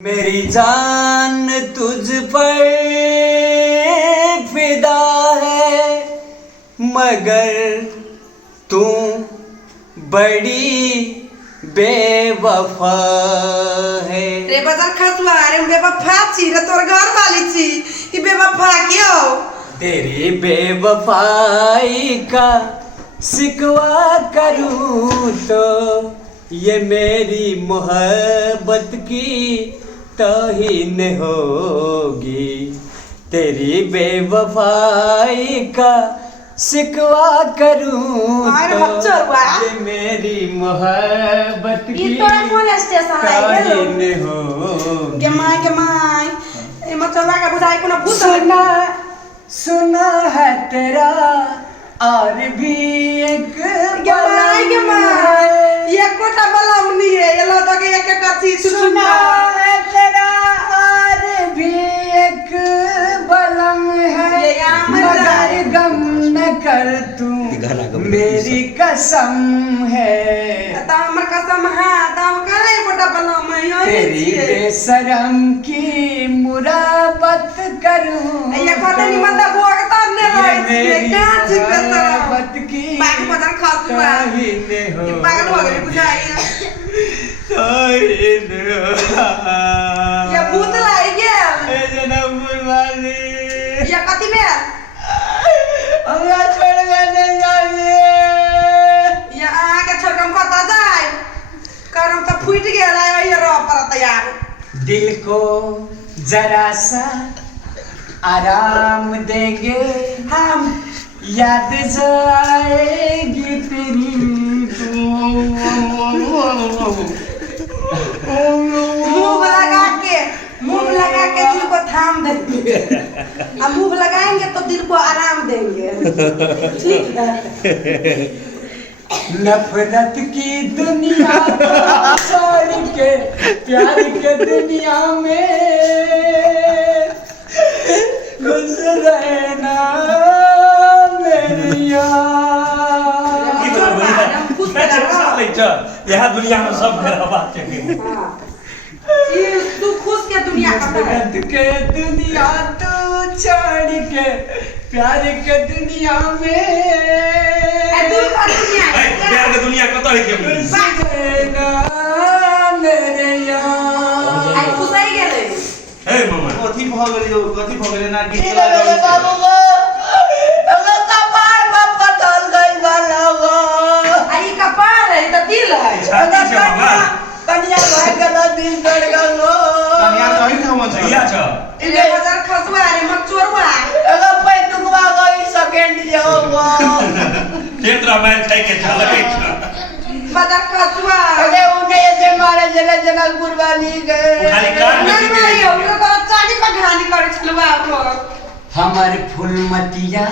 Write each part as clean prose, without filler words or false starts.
मेरी जान तुझ पर फिदा है मगर तू बड़ी बेवफा है। रे बाजार खसला रे बेवफा छी रे तोर घर वाली छी कि बेवफा क्यों? तेरी बेवफाई का शिकवा करूं तो ये मेरी मोहब्बत की तौहीन होगी। तेरी बेवफाई का शिकवा करूं तो ये मेरी मोहब्बत की तौहीन होगी। गमाई ए मतलब का बुझाई कोनो भूत सुना है तेरा और भी एक गमाई ये कोटा बलम नहीं है ये लो तो के एक कच्ची सुना है तेरा और भी एक बलम है मगर गम न कर तू मेरी कसम है। हमर कसम है दाम करे कोटा बलम तेरी बेशरम की मुराबत करूं ये कोटा नहीं मतलब भोगता ने रोई क्या मोहब्बत की बाकी बदन खास हुआ ये पागल हो गए बुझाई ये भूत लाई गया ए जनमपुर वाली ये कति में हमरा छोड़ के नहीं जाइए। ये आके छोड़कम खाता जाए करम तो फूट गया है ये रो पर तैयार। दिल को जरा सा आराम देंगे हम याद जाएगी तेरी मुंह लगा के दिल को थाम देंगे। अब मुंह लगाएंगे तो दिल को आराम देंगे ठीक है। नफरत की दुनिया को छोड़ के प्यार के दुनिया में खुश रहना मेरी यहाँ दुनिया में सब मेरा बात है। तू खुश के दुनिया का नफरत के दुनिया तो छोड़ के प्यार के दुनिया में प्यार के दुनिया कत है के मेरे यार आई खुशाई गेले ए मामा कथि भ गेलै ना गीत बाबू अगर कपार बाप कटल गई वाला हो आई कपार है तो दिल है छाती से मामा कन्या भाई गला दिन कर गलो कन्या कहि न मन किया छ ये बाजार खसवा रे मत चोरवा अगर पे तुमवा गई सेकंड जाओ क्षेत्र में खाई के चल गई छ बाजार खसवा अरे उन्हें ऐसे मारे जनकपुर वाली गए खाली कान में नहीं नहीं हो तो चाली पर घानी कर छलवा को हमार फूलमतिया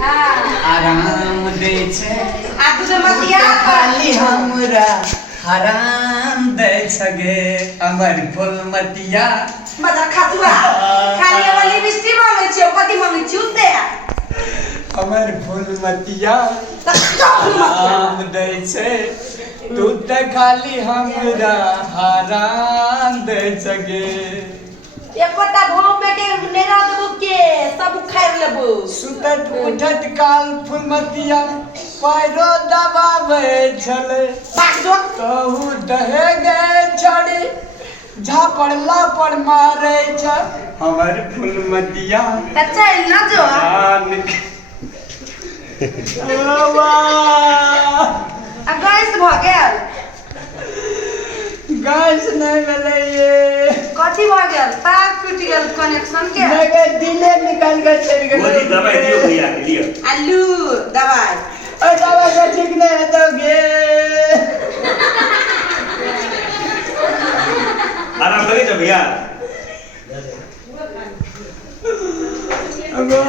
हां आराम दे छे आ तुझे मतिया खाली हमरा हराम दे छगे हमार फूलमतिया बाजार खसवा खाली वाली मिष्टी मांगे छियो कति मांगे छियो दे हमार फूलमतिया तो आराम दे छे तू त खाली हमरा हराम दे छगे एक कोटा भोम बेटे नेरा दबु के सब खाइ लेबो सुतत उठत काल फूलमतिया पैरो दबावे छले बाक जो कहू दहे गए छड़ी झापड़ला पर मारे छ हमर फूलमतिया अच्छा ना जो जान गैस भ गेल गैस नहीं मिले ये कथि भ गेल तार टूट गेल कनेक्शन के लगे दिले निकल गए चल गए वो दवाई दियो भैया के लिए आलू दवाई और दवा का ठीक नहीं है दोगे आराम लगे छ भैया अगो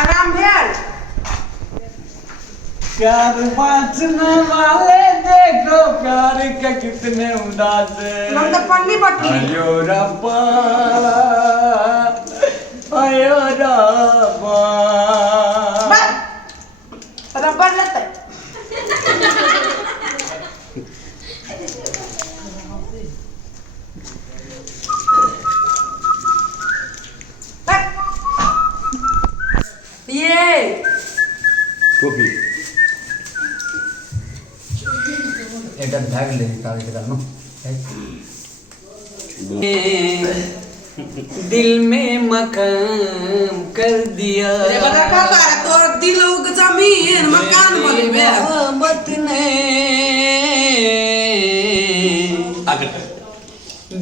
आराम भेल प्यार बांटने वाले देखो प्यार के कितने उदास है। हम तो पन्नी बटी आयो रब्बा आयो रब्बा रबर लेते ये टोपी এটা ভাগ ले निकाल के डालो दिल में मकाम कर दिया रे बता का तारा तोर दिल उग जमीन मकान बनेबे मोहब्बत ने आगे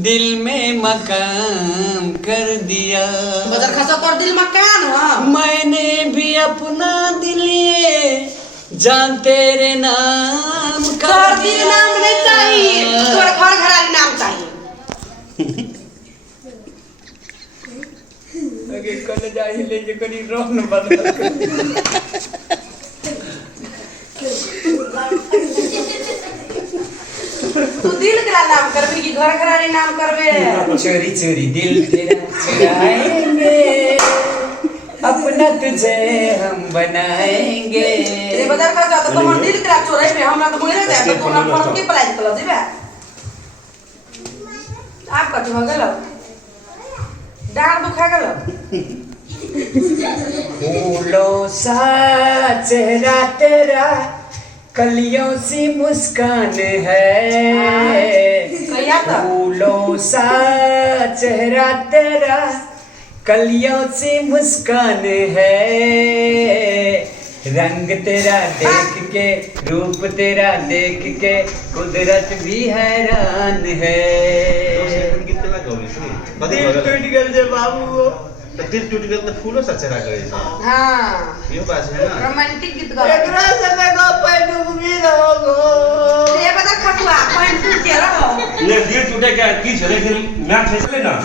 दिल में मकाम कर दिया बजर खसा तोर दिल मकान हां मैंने भी अपना दिल लिए जान तेरे नाम कर तोर दिल दिया। नाम नहीं चाहिए तोर घर घराली नाम चाहिए अगे कल जाई ले जे करी रोन बदल तू दिल के नाम करबे कि घर घराली नाम करबे चोरी चोरी दिल तेरा चुराएंगे अपना तुझे हम बनाएंगे रे बजर खसा तो तोर दिल के चोरे पे हमरा तो बोले जाए तो तोरा पर के पलाई चलो जीबे आप कथि हो गेलो डार दुखा गेलो फूलों सा चेहरा तेरा कलियों सी मुस्कान है कहिया था फूलों सा चेहरा तेरा कलियों सी मुस्कान है रंग तेरा देख के रूप तेरा देख के कुदरत भी हैरान है कितने लगावे छी कथि दिल टूट गल जे बाबू दिल टूट गेल त फूलो सा चेहरा गए छ हां यो बात है ना रोमांटिक गीत गा एकरा से मैं गो पे डूबी रहोगो रे बजर खटुआ पानी टूट के रहो ने दिल टूटे के की छले फिर मैच खेले ना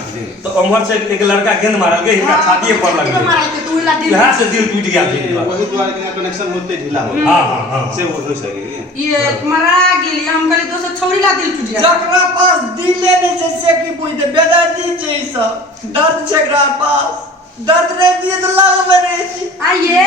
तो अमर से एक लड़का गेंद मारल गए इनका छाती पर लग तो मार गई के तू इला दिल यहाँ से दिल टूट गया फिर वही द्वार के कनेक्शन होते ढीला हो हां हां हां से हो सके ये मरा गेली हम कहली दोसर छौरी ला दिल टूट गया जकरा पास दिले नहीं जैसे कि बुझे बेदर्दी जैसा दर्द जकरा पास दर्द नहीं दिए तो लाग बने आइए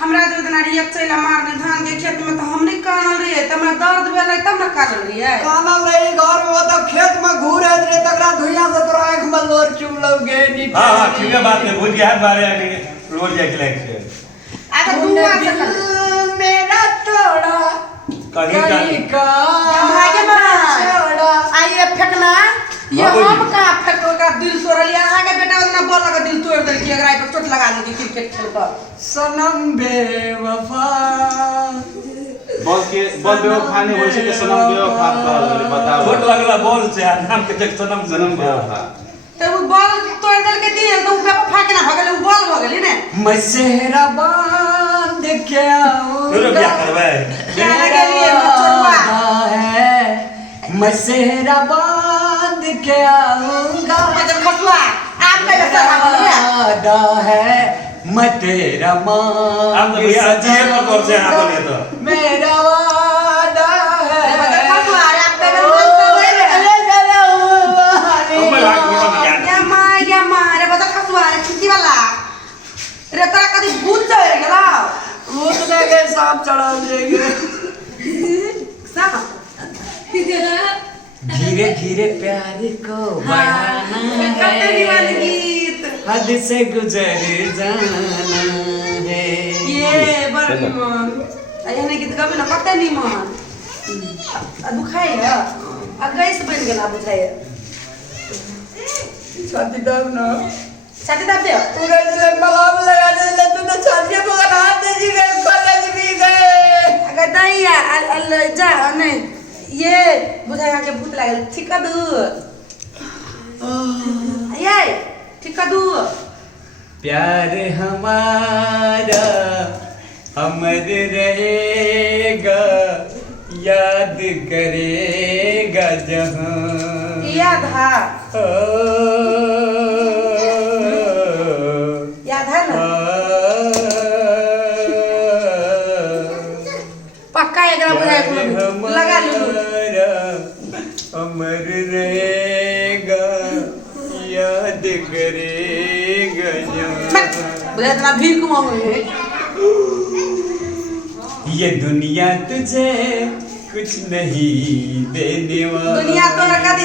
हमरा जो इतना रिएक्ट चला मारने धान के खेत में तो हम नहीं कानल रही त हमरा दर्द भेलै तब न कानल रही काना नहीं घर में वो तो खेत में घूरे रे तकरा धुइया से तोरा आंख में लोर चुम लोगे नी हां हां ठीक है बात है भूल गया बारे में रोज जाके लाइक से अगर तू आ सकल मेरा तोड़ा कहीं का भागे बना छोड़ा आइए फेंकना ये बाबूजी। हम का फेंको का दिल तोड़ लिया आगे बेटा उतना बोल लगा दिल तोड़ दे कि अगर आई पर चोट लगा दी क्रिकेट खेल कर सनम बेवफा बॉल बेवफा नहीं होय छै त सनम बेवफा कहल बताओ छोट लगला बॉल से नाम के देख सनम सनम बेवफा तो वो बॉल तोड़ दे के दिए तो ऊपर फाके ना भगले वो बॉल भगले ने मैं सेहरा बांध के चलो क्या आऊंगा करबे क्या लगे लिए मचोरवा है मैं सेहरा बांध के आऊंगा बजर खटुआ आप का बता वादा है मैं तेरा आप तो भैया अजीब पर कौन से हाथ ले तो मेरा वादा है बजर खटुआ आप का या मारे बजर खटुआ रे चिंटी वाला रे तोरा कदी भूत चढ़ गेला भूत लगे सांप चढ़ा देंगे सांप धीरे धीरे प्यार को बढ़ाना कतरी वाली है गीत हद से गुजर जाना है ये बरमन अयने गीत गाबे ना कते नी मन दुखाई है अगैस बन गेला बुझाय छाती दब ना छाती दाब दे पूरे जिले मलाम लगा दे ले तूने छाती पे हाथ दे जी गए कॉलेज भी गए अगर दैया जा नहीं ये बुझाया के भूत लागल ठीक कर दू ये ठीक कर दू प्यार हमारा अमर रहेगा याद करेगा जहां याद है ओ, याद है ना पक्का एकरा बुझाया के लगा लू अमर रहेगा याद करेगा जहां बुझाया इतना भीख मांगे ये दुनिया तुझे कुछ नहीं देने वाला दुनिया तो रखा दी